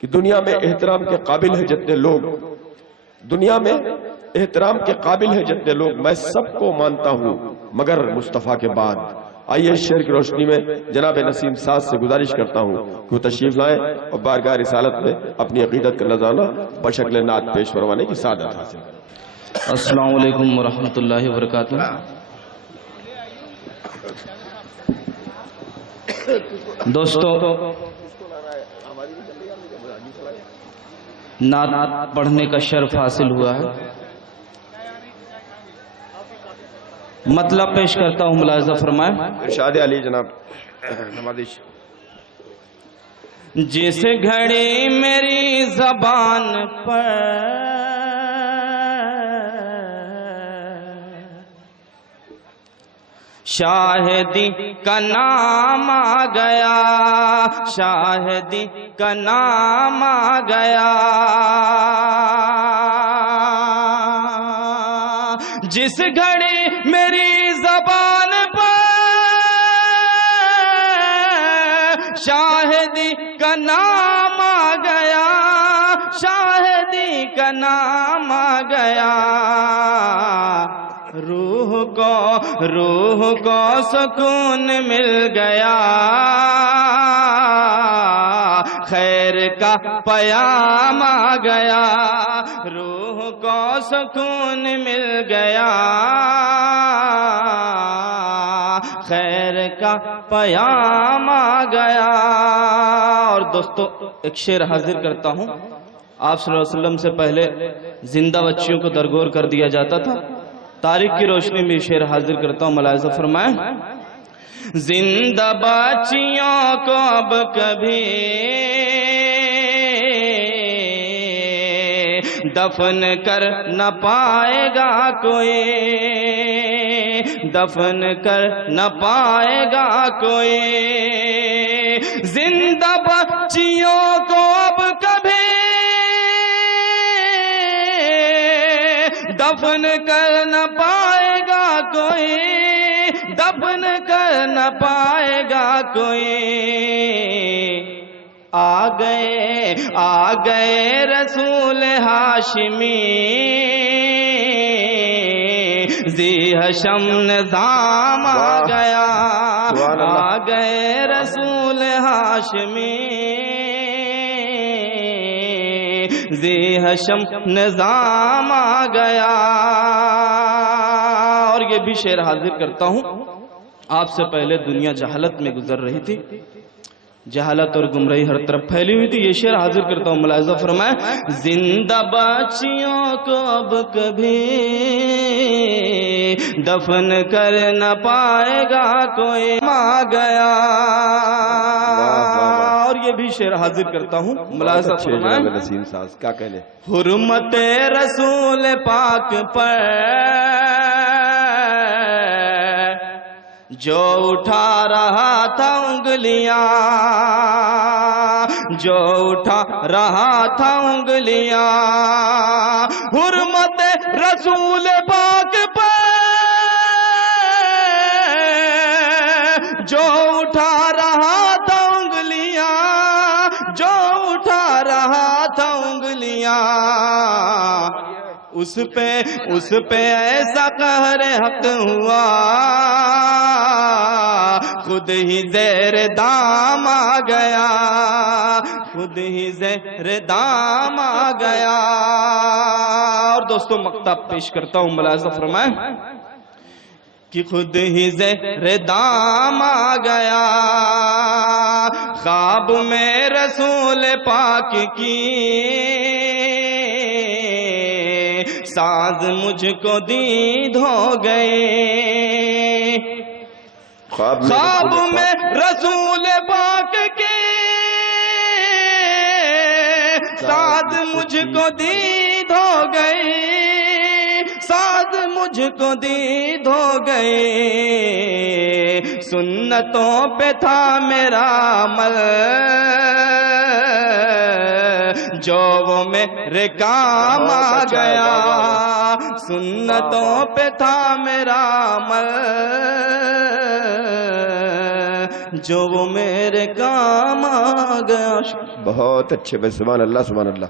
کہ دنیا میں احترام کے قابل ہے جتنے لوگ، دنیا میں احترام کے قابل ہے جتنے لوگ، میں سب کو مانتا ہوں مگر مصطفیٰ کے بعد۔ آئیے اس شعر کی روشنی میں جناب نسیم ساز سے گزارش کرتا ہوں کہ وہ تشریف لائیں اور بارگاہ رسالت میں اپنی عقیدت کا نذرانہ بشکل نعت پیش فرمانے کی سعادت حاصل کریں۔ السلام علیکم ورحمۃ اللہ وبرکاتہ۔ دوستو، نعت پڑھنے کا شرف حاصل ہوا ہے۔ مطلب پیش کرتا ہوں، ملاحظہ فرمائیں۔ ارشاد علی جناب نمازش۔ جس گھڑی میری زبان پر شاہدی کا نام آ گیا، شاہدی کا نام آ گیا، جس گھڑی میری زبان پر شاہدی کا نام آ گیا، شاہدی کا نام آ گیا، روح کو سکون مل گیا، خیر کا پیام آ گیا، روح کو سکون مل گیا، خیر کا پیام آ گیا۔ اور دوستو، ایک شعر حاضر کرتا ہوں۔ آپ صلی اللہ علیہ وسلم سے پہلے زندہ بچیوں کو درگور کر دیا جاتا تھا۔ تاریخ کی روشنی میں شعر حاضر کرتا ہوں، ملاحظہ فرمائیں۔ زندہ بچیوں کو اب کبھی دفن کر نہ پائے گا کوئی، دفن کر نہ پائے گا کوئی، زندہ بچیوں کو اب کبھی دفن کر نہ پائے گا کوئی، دفن کر نہ پائے گا کوئی، آ گئے رسول ہاشمی، ذی حشم نظام آ گیا، آ گئے رسول ہاشمی، ذی حشم نظام آ گیا۔ اور یہ بھی شعر حاضر کرتا ہوں۔ آپ سے پہلے دنیا جہالت میں گزر رہی تھی، جہالت اور گمراہی ہر طرف پھیلی ہوئی تھی۔ یہ شعر حاضر کرتا ہوں، ملاحظہ فرمائیں۔ زندہ بچیوں کو اب کبھی دفن کر نہ پائے گا کوئی، آ گیا۔ اور یہ بھی شعر حاضر کرتا ہوں، ملاحظہ فرمائیں۔ نسیم ساز کیا کہنے؟ حرمت رسول پاک پر جو اٹھا رہا تھا انگلیاں، جو اٹھا رہا تھا انگلیاں، حرمت رسول پاک پر جو اٹھا رہا تھا انگلیاں، جو اٹھا رہا تھا انگلیاں، اس پہ ایسا قہر حق ہوا، خود ہی زیر دام آ گیا، خود ہی زیر دام آ گیا۔ اور دوستو، مقطع پیش کرتا ہوں، ملاحظہ فرمائیں کہ خود ہی زیر دام آ گیا، خواب میں رسول پاک کی ساز مجھ کو دید ہو گئے، خواب میں رسول پاک کی ساز مجھ کو دید ہو گئی، ساز مجھ کو دید ہو گئی، سنتوں پہ تھا میرا عمل، جو وہ میرے کام آ گیا، سنتوں پہ تھا میرا عمل، جو وہ میرے کام آ گیا. بہت اچھے بھائی، سبحان اللہ سبحان اللہ.